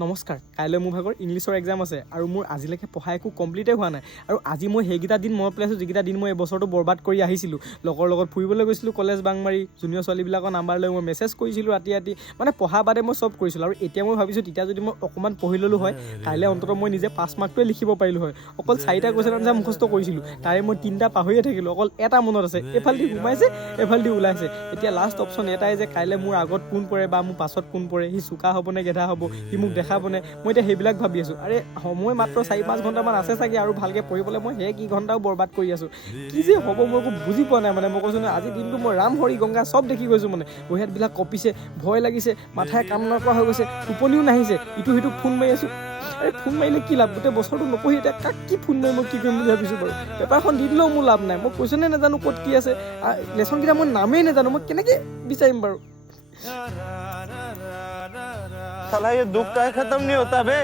নমস্কাৰ, কাইলৈ মোৰ ভাগৰ ইংলিছৰ এক্সাম আছে আৰু মোৰ আজিলৈকে পঢ়া একো কমপ্লিটেই হোৱা নাই। আৰু আজি মই সেইকেইটা দিন মনত পেলাইছোঁ যিকেইটা দিন মই এই বছৰটো বৰবাদ কৰি আহিছিলোঁ। লগৰ লগত ফুৰিবলৈ গৈছিলোঁ, কলেজ বাং মাৰি, জুনিয়ৰ ছোৱালীবিলাকৰ নাম্বাৰ লৈ মই মেছেজ কৰিছিলোঁ ৰাতি ৰাতি, মানে পঢ়া বাদে মই চব কৰিছিলোঁ। আৰু এতিয়া মই ভাবিছোঁ তেতিয়া যদি মই অকণমান পঢ়ি ল'লোঁ হয়, কাইলৈ অন্ততঃ মই নিজে 5 মাৰ্কটোৱে লিখিব পাৰিলোঁ হয়। অকল 4টা কুৱেশ্যন আনচাৰ মুখস্থ কৰিছিলোঁ, তাৰে মই 3টা পাহৰিয়ে থাকিলোঁ, অকল এটা মনত আছে, এফালেদি সোমাইছে এফালেদি ওলাইছে। এতিয়া লাষ্ট অপশ্যন এটাই যে কাইলৈ মোৰ আগত কোন পৰে বা মোৰ পাছত কোন পৰে, সি চোকা হ'ব নে গেধা হ'ব, সি মোক দেখাবনে, মই এতিয়া সেইবিলাক ভাবি আছোঁ। আৰে সময় মাত্ৰ 4-5 ঘণ্টামান আছে চাগে আৰু ভালকৈ পঢ়িবলৈ, মই সেই কি ঘণ্টাও বৰবাদ কৰি আছোঁ। কি যে হ'ব মই একো বুজি পোৱা নাই। মানে মই কৈছোঁ নহয়, আজিৰ দিনটো মই ৰাম হৰি গংগা চব দেখি গৈছোঁ। মানে ভৰিহাতবিলাক কঁপিছে, ভয় লাগিছে, মাথাই কাম নকৰা হৈ গৈছে, টোপনিও নাহিছে, ইটো সিটোক ফোন মাৰি আছোঁ। আৰে ফোন মাৰিলে কি লাভ, গোটেই বছৰটো নপঢ়ি এতিয়া কাক কি ফোন মাৰি মই কি কৰিম বুলি ভাবিছোঁ বাৰু। পেপাৰখন দি দিলেও মোৰ লাভ নাই, মই কুৱেশ্যনে নাজানো ক'ত কি আছে, লেচনকেইটা মই নামেই নাজানো, মই কেনেকৈ বিচাৰিম বাৰু। साला ये दुख का खत्म नहीं होता बे।